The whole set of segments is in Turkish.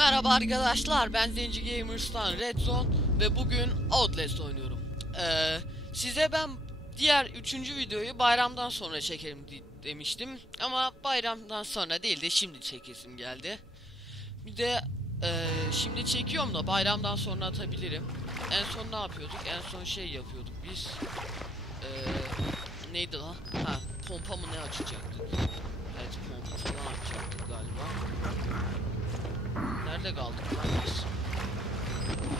Merhaba arkadaşlar ben Zenci Gamers'tan Red Zone ve bugün Outlast oynuyorum. Ee, size ben diğer üçüncü videoyu bayramdan sonra çekelim di- demiştim ama bayramdan sonra değil de şimdi çekesim geldi. Bir de ee, şimdi çekiyorum da bayramdan sonra atabilirim. En son ne yapıyorduk? En son şey yapıyorduk biz. Ee, neydi lan? Ha pompa mı ne açacaktık? Evet pompa falan açacaktık galiba. Nerede kaldık lan biz?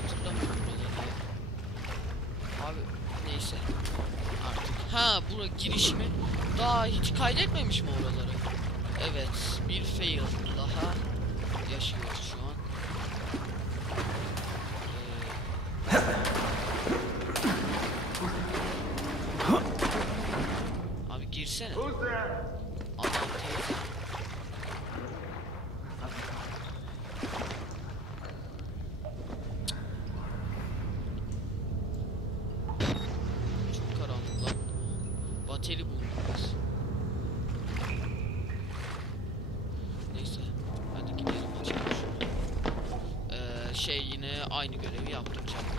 Hatırlamıyorum buraları. Abi neyse. Artık. Ha bura girişimi daha hiç kaydetmemiş mi oraları? Evet bir fail daha yaşıyoruz şu an. Ee, Abi girsene. Adam teyze. Çok karanlık lan. Bateri bulmalıyız. Neyse. Hadi gidelim açalım şunu. Ee, şey yine aynı görevi yaptım çabuk.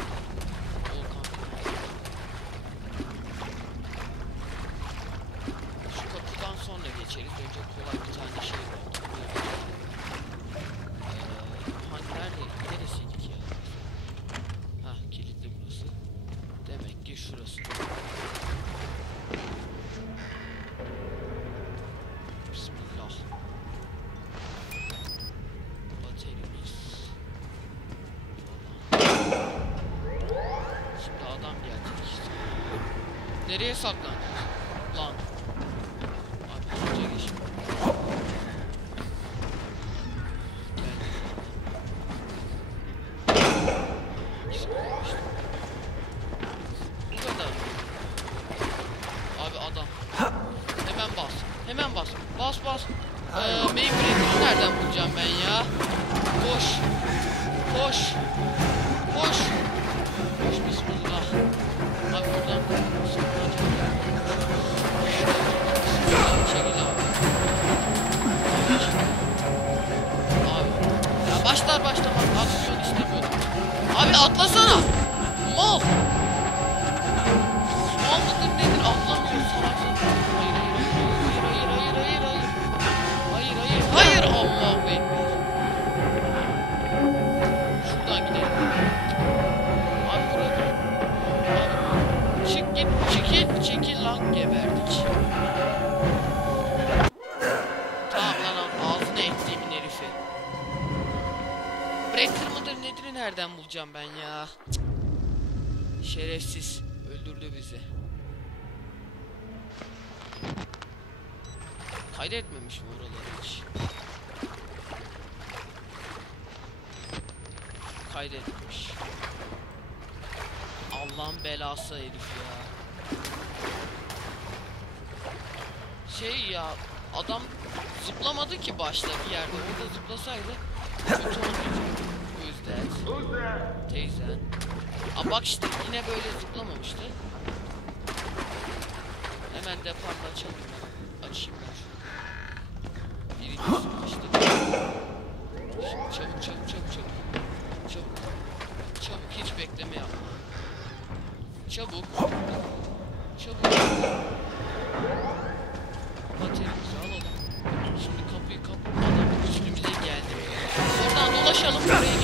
Volkan. Şu kapıdan sonra geçeriz. Önce kolay bir tane şey var. Ee, hani nerede? Neresiydik ya? Hah kilitli burası. Demek ki şurası. Bismillah. Bataryamız. Falan. Şimdi adam gelecek işte. Nereye saklan? Lan. Abi hızlıca geç. Hemen bas. Hemen bas. Bas bas. Ee, Maybelline'i nereden bulacağım ben ya? Koş. Koş. Abi atlasana. Mal. Bulacağım ben ya? Şerefsiz öldürdü bizi. Kaydetmemiş mi oraları hiç? Kaydetmemiş. Allah'ın belası herif ya. Şey ya adam zıplamadı ki başta bir yerde. Orada zıplasaydı kötü olmayacaktı. Aa bak işte yine böyle zıplamamıştı. Hemen deparla açalım ben. Açayım ben şunu. Birincisi işte. Şimdi çabuk çabuk çabuk çabuk. Çabuk. Çabuk hiç bekleme yapma. Çabuk. Çabuk. Bataryamızı alalım. Şimdi kapıyı kap adam üstümüze geldi. Oradan dolaşalım buraya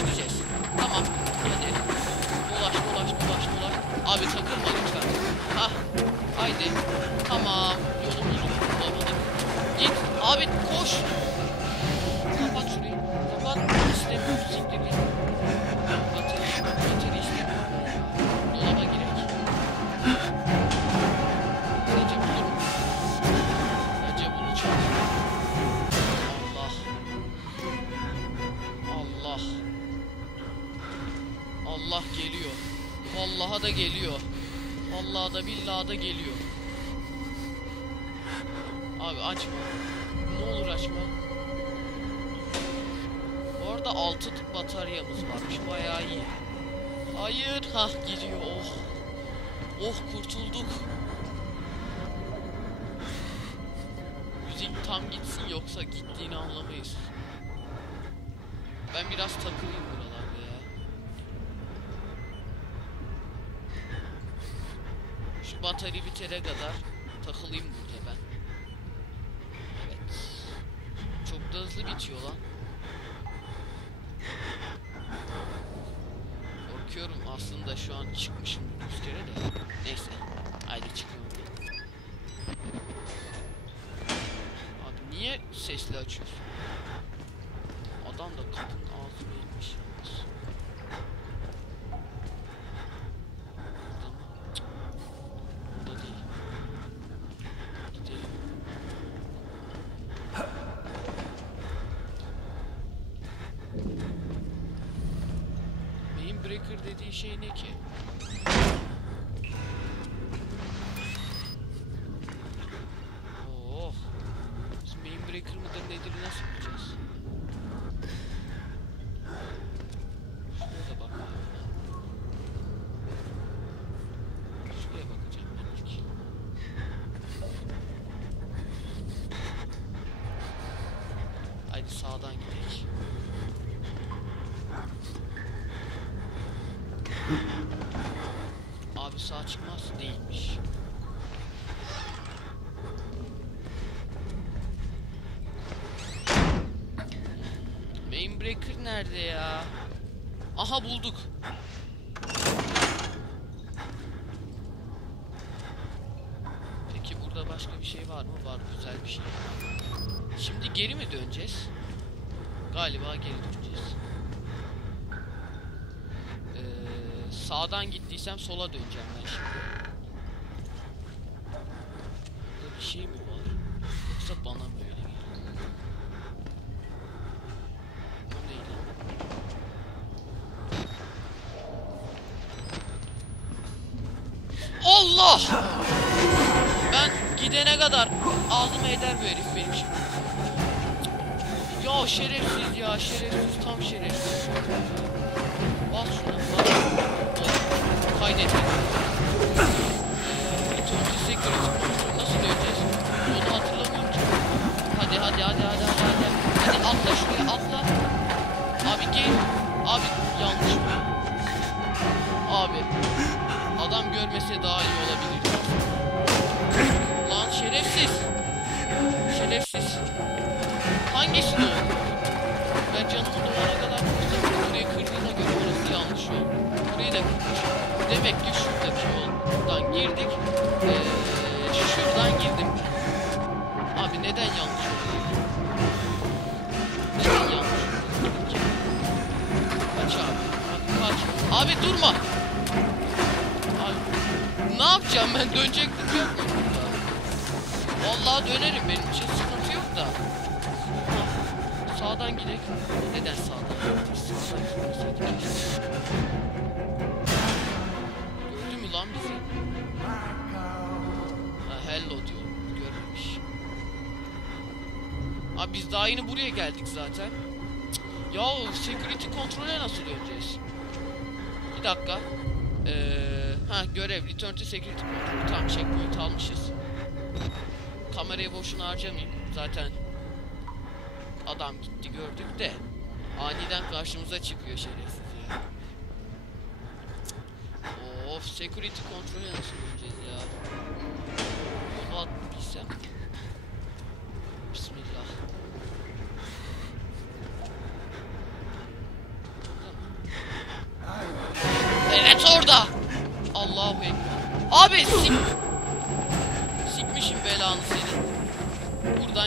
Vallahi da billahi da geliyor. Abi açma. Ne olur açma. Bu arada 6 bataryamız varmış. Bayağı iyi. Hayır. Hah geliyor. Oh. Oh kurtulduk. Müzik tam gitsin yoksa gittiğini anlamayız. Ben biraz takılayım buralarda ya. Şu batarya bitene kadar takılayım burada ben. Evet. Çok da hızlı bitiyor lan. Korkuyorum aslında şu an çıkmışım yüz kere de. Neyse. Haydi çıkıyorum. Abi niye sesli açıyorsun? Adam da kapının ağzına inmiş yalnız. Burada mı? Cık. Burada değil. Gidelim. Breaker dediği şey ne ki? Oh. Biz main breaker mıdır nedir nasıl bulacağız? Şuraya da bak. Şuraya bakacağım ben ilk. Haydi sağdan gidelim. Abi sağ çıkmaz değilmiş. Main breaker nerede ya? Aha bulduk. Peki burada başka bir şey var mı? Var güzel bir şey. Şimdi geri mi döneceğiz? Galiba geri döneceğiz. Ee, sağdan gittiysem sola döneceğim ben şimdi. Burada bir şey mi var? Yoksa bana mı öyle geliyor? O ne lan? Allah! Ben gidene kadar ağzıma eder bu herif benim şimdi. Ya şerefsiz ya şerefsiz tam şerefsiz. Bas şuna bas. Bas. Kaydet. Return security control nasıl döneceğiz? Onu hatırlamıyorum ki. Hadi hadi hadi hadi hadi hadi. Hadi atla şuraya atla. Abi gel. Abi yanlış mı? Abi. Adam görmese daha iyi olabilir. Lan şerefsiz. Şerefsiz. Hangisi doğru? Demek ki şuradaki yoldan girdik. Ee, şuradan girdim. Abi neden yanlış? Neden yanlış? Kaç abi. Hadi kaç. Abi durma. Abi ne yapacağım ben dönecektim yok mu? Vallahi dönerim benim için sıkıntı yok da. Sağdan gidelim. Neden sağdan? Sağdan gitmeseydik Biz daha yeni buraya geldik zaten. Ya security kontrole nasıl döneceğiz? Bir dakika. Ee, ha görev return to security control. Tamam checkpoint almışız. Kamerayı boşuna harcamayayım. Zaten adam gitti gördük de aniden karşımıza çıkıyor şerefsiz ya. Of security kontrolü nasıl göreceğiz ya? Onu at bilsem. Bismillah. Orada mı? Evet orada. Allahu ekber. Abi sik sikmişim belanı senin.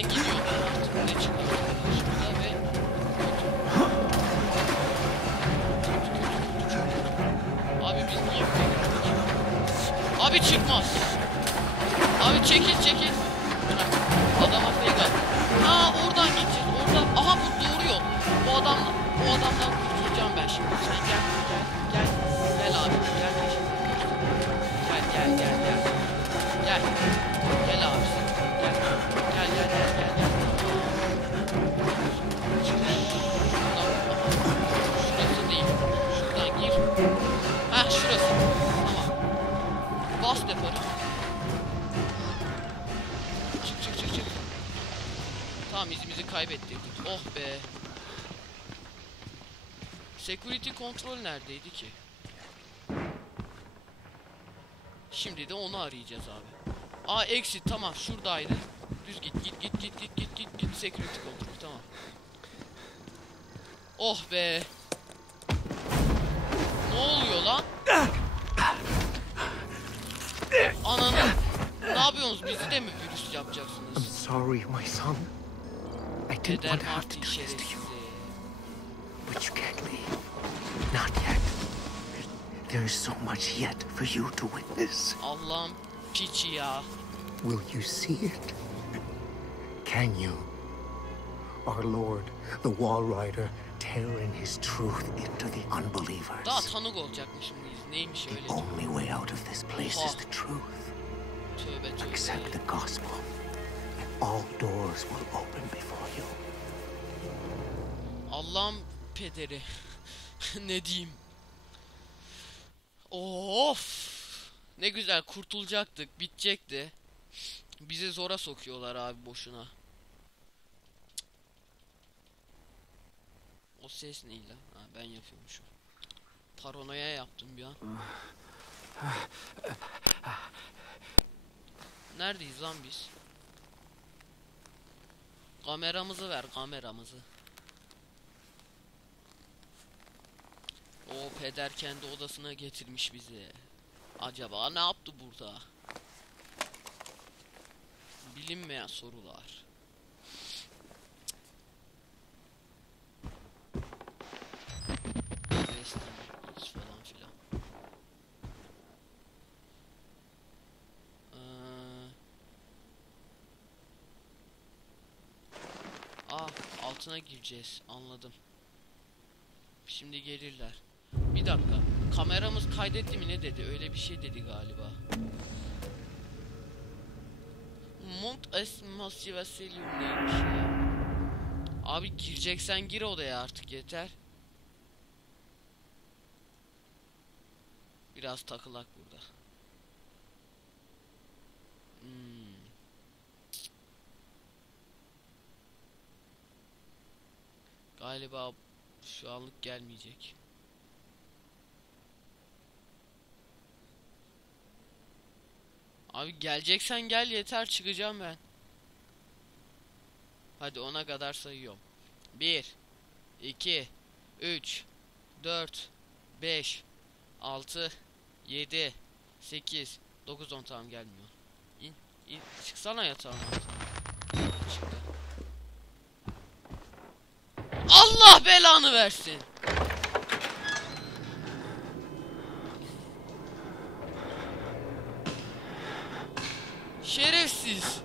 Buradan gidiyor artık kötü. Abi biz niye buraya? Abi çıkmaz. Abi çekil çekil. Adama fake at. Ha oradan gideceğiz. Oradan. Aha bu doğru yol. Bu adamla bu adamdan kurtulacağım ben şimdi. Sen gel. Tamam izimizi kaybettik. Oh be. Security kontrol neredeydi ki? Şimdi de onu arayacağız abi. Aa exit tamam şuradaydı. Düz git git git git git git git git security kontrol tamam. Oh be. Ne oluyor lan? Ananı. Ne yapıyorsunuz? Bizi de mi virüs I'm yapacaksınız? sorry, my son. I didn't want to have to do this to you, but you can't leave. Not yet. There is so much yet for you to witness. Allah'ım piçi ya. Will you see it? Can you? Our Lord, the Wall Rider, tearing his truth into the Daha unbelievers. tanık olacakmışım mıyız? Neymiş öyle? The only way out of this place is the truth. Accept the gospel, all doors will open before you. Allah'ım pederi. ne diyeyim? Of. Ne güzel kurtulacaktık, bitecekti. Bizi zora sokuyorlar abi boşuna. O ses ne lan? Ha, ben yapıyormuşum. Paranoya yaptım bir an. Neredeyiz lan biz? Kameramızı ver, kameramızı. O peder kendi odasına getirmiş bizi. Acaba ne yaptı burada? Bilinmeyen sorular. Western falan filan. Ee... Ah altına gireceğiz anladım. Şimdi gelirler. Bir dakika. Kameramız kaydetti mi ne dedi? Öyle bir şey dedi galiba. Mont es massive Selium neymiş ya? Abi gireceksen gir odaya artık yeter. Biraz takılak burada. Hmm. Galiba şu anlık gelmeyecek. Abi geleceksen gel yeter çıkacağım ben. Hadi ona kadar sayıyorum. 1 2 3 4 5 6 7 8 9 10 tamam gelmiyor. İn in çıksana yatağın. Allah belanı versin. Şerefsiz.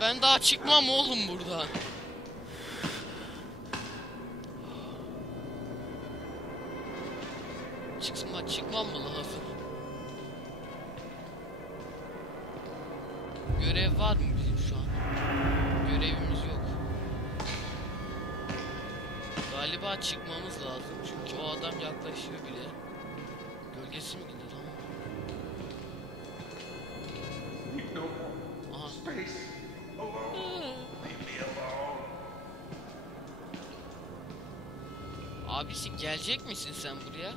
Ben daha çıkmam oğlum buradan. Çıkma, çıkmam mı lazım? Görev var mı bizim şu an? Görevimiz yok. Galiba çıkmamız lazım çünkü o adam yaklaşıyor bile. Gölgesi mi gidiyor lan? Aha. Abisi gelecek misin sen buraya?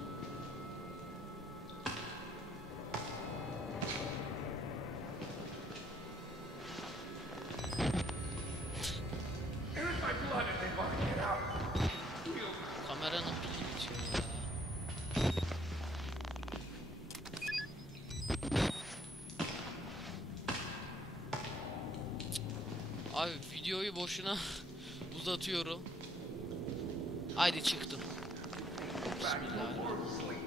Videoyu boşuna uzatıyorum. Haydi çıktım. Bismillahirrahmanirrahim.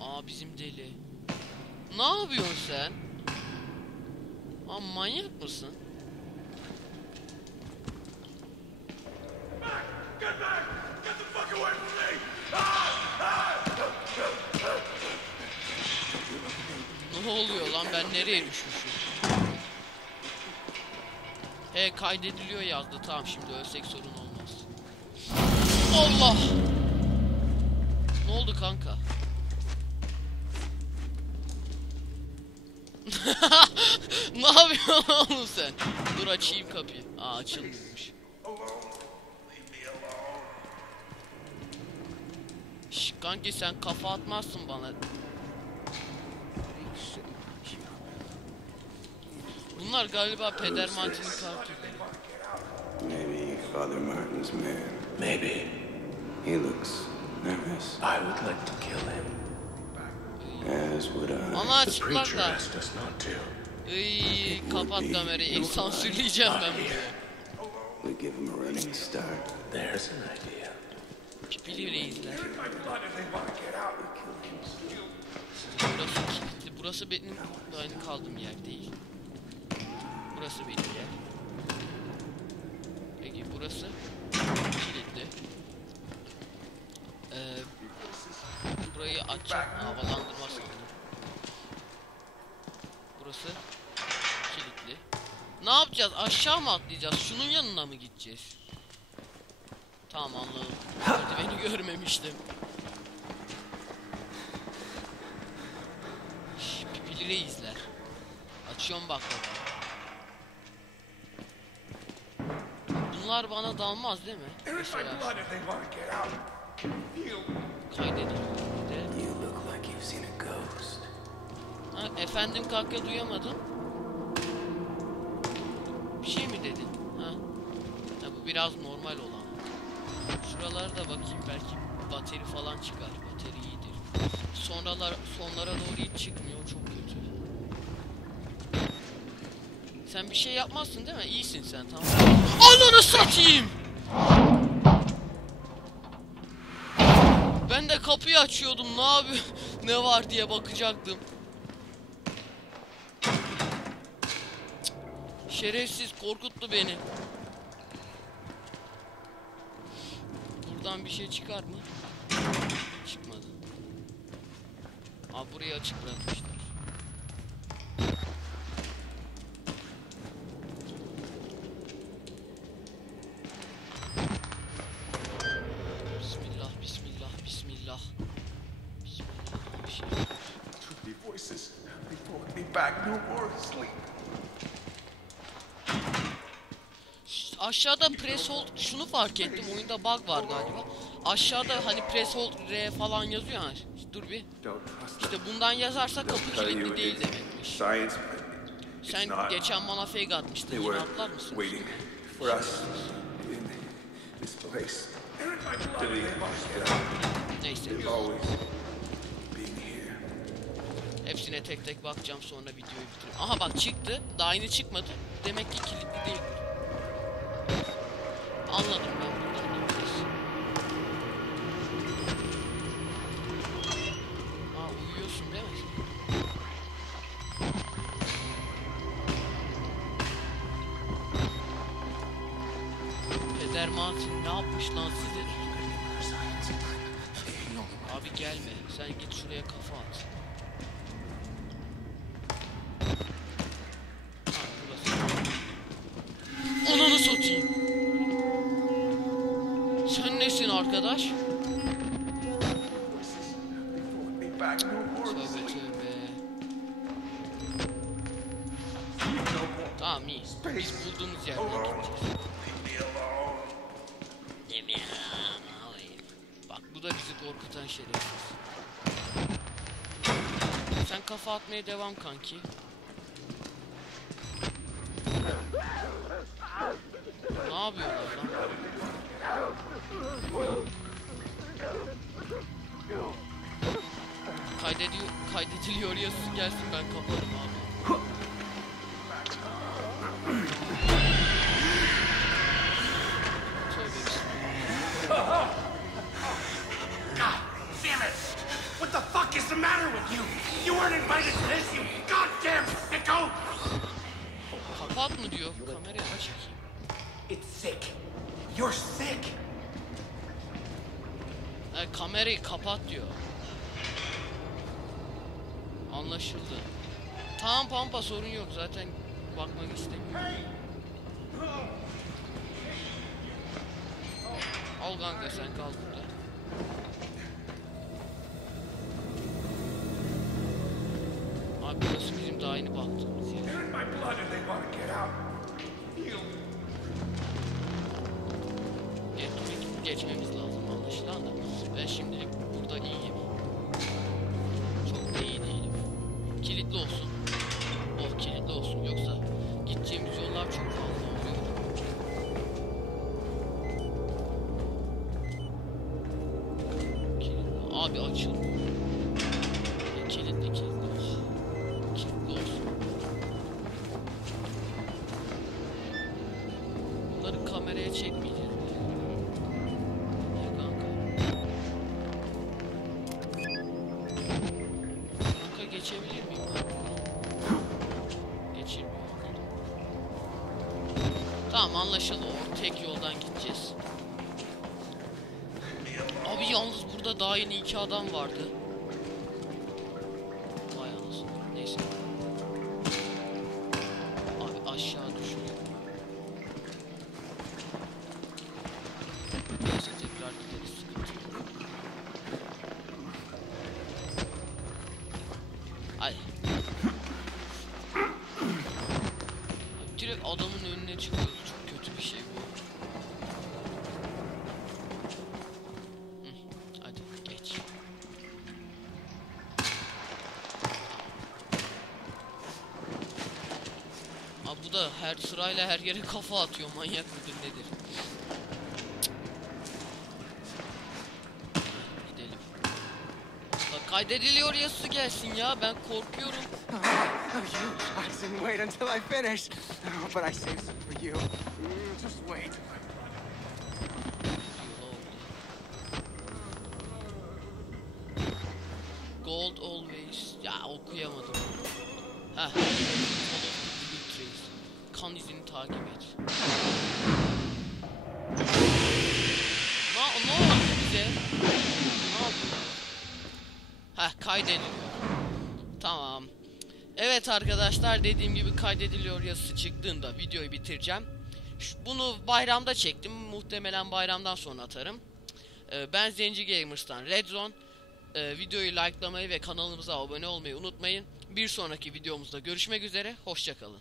Aa bizim deli. Ne yapıyorsun sen? Aa manyak mısın? Nereye düşmüşüm? He kaydediliyor yazdı tamam şimdi ölsek sorun olmaz. Allah! Ne oldu kanka? ne yapıyorsun oğlum sen? Dur açayım kapıyı. Aa açılmıyormuş. Şş, kanki sen kafa atmazsın bana. Bunlar galiba Peder Manti'nin katilleri. Maybe Father Martin's man. Maybe. He looks nervous, I would like to kill him. as would I. Ama The açıklar preacher da. asked us not to. Iy, kapat kamerayı. Sansürleyeceğim ben bunu. We give him a running start. There's an idea. Get out. Burası kilitli. Burası benim aynı kaldığım yer değil. Burası benim yer. Peki burası kilitli. Ee, burayı açacağım. Havalandırma sandım. Burası kilitli. Ne yapacağız? Aşağı mı atlayacağız? Şunun yanına mı gideceğiz? Tamam anladım. Merdiveni görmemiştim. Şş, Pipili izler. Açıyorum bak bak. Bunlar bana dalmaz değil mi? Mesela. Ha, efendim kanka duyamadım. Bir şey mi dedin? Ha? ha bu biraz normal olan. Şuralara da bakayım belki bateri falan çıkar. Bateri iyidir. Sonralar sonlara doğru hiç çıkmıyor çok kötü. Sen bir şey yapmazsın değil mi? İyisin sen tamam. Ananı satayım! Ben de kapıyı açıyordum. Ne yapıyor? ne var diye bakacaktım. Şerefsiz korkuttu beni. Buradan bir şey çıkar mı? Çıkmadı. Aa burayı açık bırakmışlar. Aşağıda press hold şunu fark ettim oyunda bug var galiba. Aşağıda hani press hold R falan yazıyor ha. Dur bir. İşte bundan yazarsa kapı kilitli değil demekmiş. Sen geçen bana fake atmıştın. Yine atlar mısın? Neyse. Hepsine tek tek bakacağım sonra videoyu bitireyim. Aha bak çıktı. Daha yeni çıkmadı. Demek ki kilitli değil. Anladım ben buradan gideceğiz. Aa uyuyorsun değil mi? Peder Martin ne yapmış lan size? Abi gelme. Sen git şuraya kafa at. More Tövbe tövbe. Tamam iyi. Biz bulduğumuz yerden gideceğiz. Bak bu da bizi korkutan şerefsiz. Sen kafa atmaya devam kanki. Ne yapıyorlar lan? Kaydediyor, kaydediliyor yazısı gelsin ben kaparım abi. Kamerayı kapat diyor. Anlaşıldı. Tamam pampa sorun yok zaten bakmak istemiyorum. Al kanka sen kal burada. Abi burası bizim daha yeni baktığımız yer. Geçmemiz lazım anlaşılan da. Ben şimdilik burada iyiyim. Çok iyi değilim. Kilitli olsun. Oh kilitli olsun. Yoksa gideceğimiz yollar çok fazla oluyor. Kilitli. Abi açılmıyor. Anlaşıldı. O tek yoldan gideceğiz. Abi yalnız burada daha yeni iki adam vardı. Vay anasını. Neyse. Abi aşağı düşüyor. Neyse tekrar gideriz her sırayla her yere kafa atıyor. Manyak mıdır nedir? Gidelim. Bak kaydediliyor ya su gelsin ya ben korkuyorum. Wait until I. Oh, but I saved some for you. Mm, Just wait. Gold always. Ya okuyamadım. Heh. Takip et. Ne, ne oldu bize? Ne yapıyor? Heh kaydediliyor. Tamam. Evet arkadaşlar dediğim gibi kaydediliyor yazısı çıktığında videoyu bitireceğim. Bunu bayramda çektim. Muhtemelen bayramdan sonra atarım. Ee, Ben Zenci Gamers'tan Red Zone. Ee, videoyu likelamayı ve kanalımıza abone olmayı unutmayın. Bir sonraki videomuzda görüşmek üzere. Hoşçakalın.